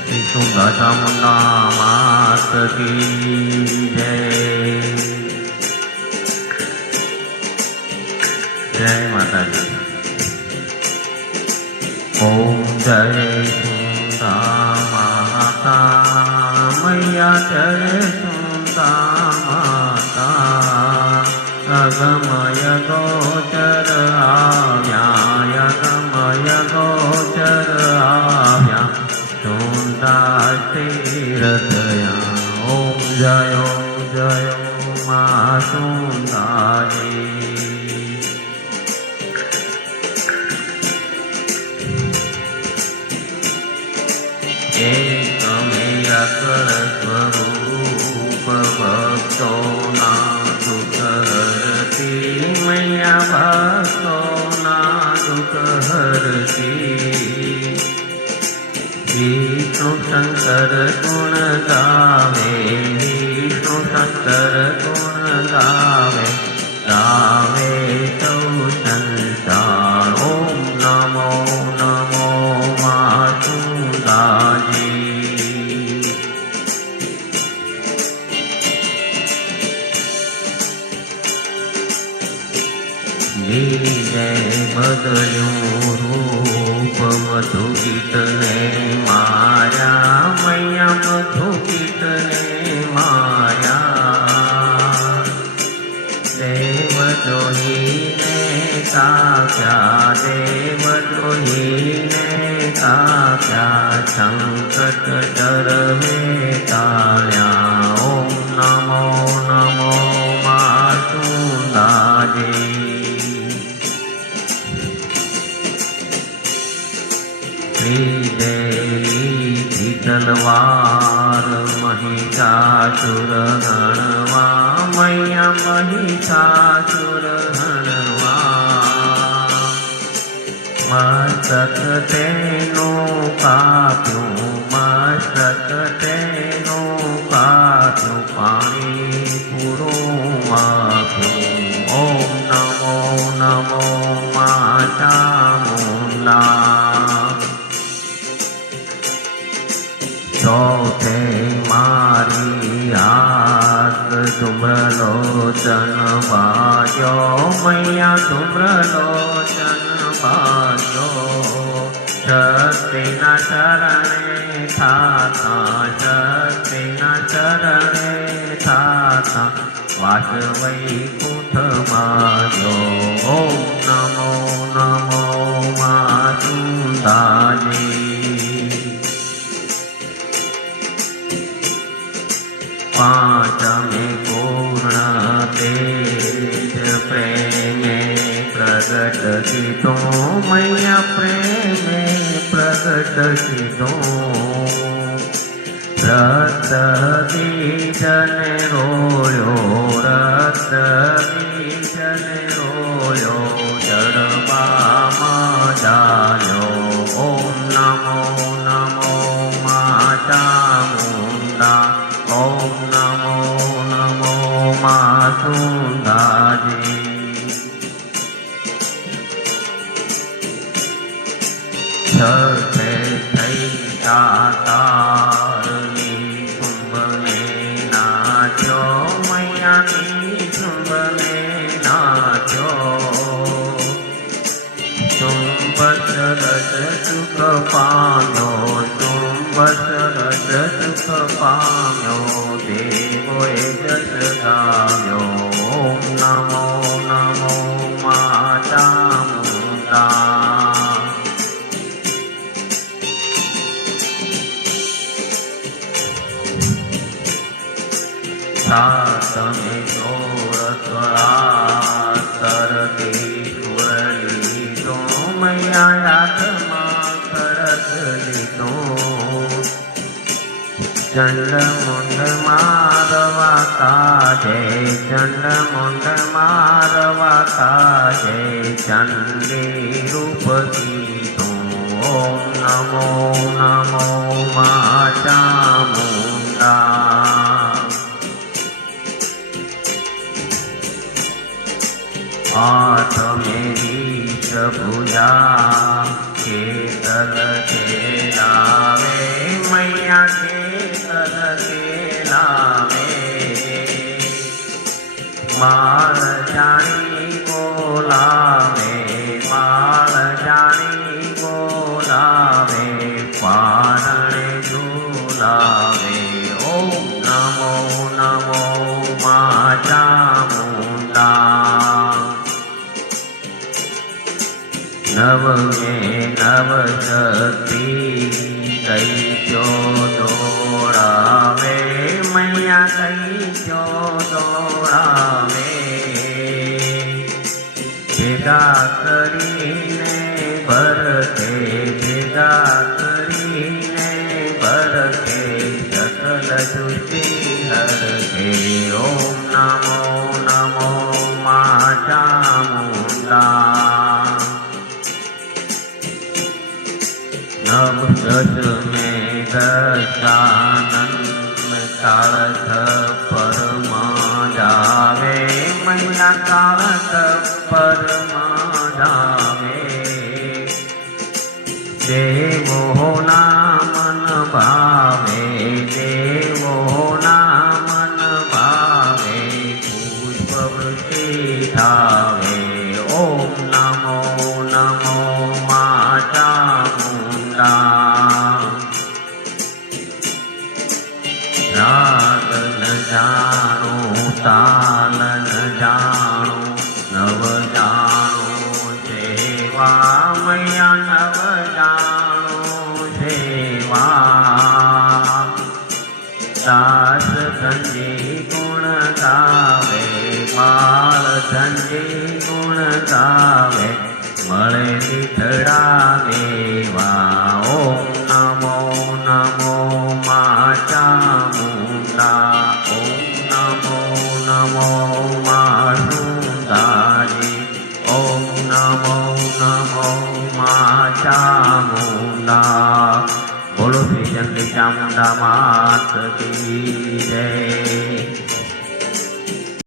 श्री सुंदर चामुंडा मात की जय। जय माता दी। ओम जय सुंदर माता मैया जय सुंदर माता अगमय गोचर आव्या अगमय गोचर आव्या सुंदर तीर्थया। ओम जय मां सुंदरी। एकमेव अकल स्वरूप भक्तो ना दुख हरती मैया भक्तो ना दुख हरती। विष्णु शंकर गुण गावे विष्णु शंकर गुण गावे गावे सौ संसार। ओम नमो नमो मां सुंदरी। जय बदल्યું रूप मधु कीटने माया मैया मधु कीटने माया। देव जोहीने काव्या देव जोहीने काव्या संकट डरवे टाळ्या। ओम नमो नमो मां सुंदरी। श्रीदेवी तलवार महिषासुर गणवा मैया महिषासुर गणवा। मस्तक तेनो काप्यो मस्तक तेनो काप्यो पाणी पूरो माप्यो। ओम नमो नमो मां चामुंडा। चौथे मारी आस धूम्रलोचन बाजो मैया धूम्रलोचन बाजो। शक्ति न चरणे थाता शक्ति न चरणे थाता वास वैकुंठ माजो। ओम नमो नमो मां सुंदरी। पांचमे पूर्ण तेज प्रेमे प्रगट कीधो मैया प्रेमे प्रगट कीधो। रक्त बीजने रोयो रक्त बीजने रोयो जड़बामां जायो। ओम नमो नमो मां चामुंडा। ओम नमो नमो मां सुंदरी। छठे थई तातारनी शुंभने नाच्यो मैया शुंभने नाच्यो। शुंभ सरस सुख पाम्यो शुंभ सरस सुख पाम्यो देवोए जस गाव्यो। ओम नमो नमो मां चामुंडा। सातमे सोरस्वरा सरती सुरली तो मैया यादमा करत लीधो। चंड मुंड मारवा काजे चंड मुंड मारवा काजे चंडी रूप कीधो। ओम नमो नमो मां चामुंडा। आठमे रीश भुजा केतल खेलावे मैया નવ में नव शक्ति कैचो दौड़ावे मैया कैचो दौड़ावे भेगा करीने भरते भेगा करीने भरते सकल दुष्टि हरते ओम नमो नमो मां चामुंडा नव दस में दशानन कालथ परमा जावे मैया कालथ परमा जावे देवो ना मन भावे देवो ना मन भावे पुष्पवृष्टि धावे ओम नमो नमो मां चामुंडा राग न जानो ताल न जानो नव जानो सेवा मैया नव जानो सेवा दास धंजी गुण गावे माल धंजी गुण गावे मळे लीठड़ा देवा ओम नमो नमो मां चामुंडा ओम नमो नमो मां सुंदारी ओम नमो नमो मां चामुंडा बोलो श्री चंडी चामुंडा मात की जय।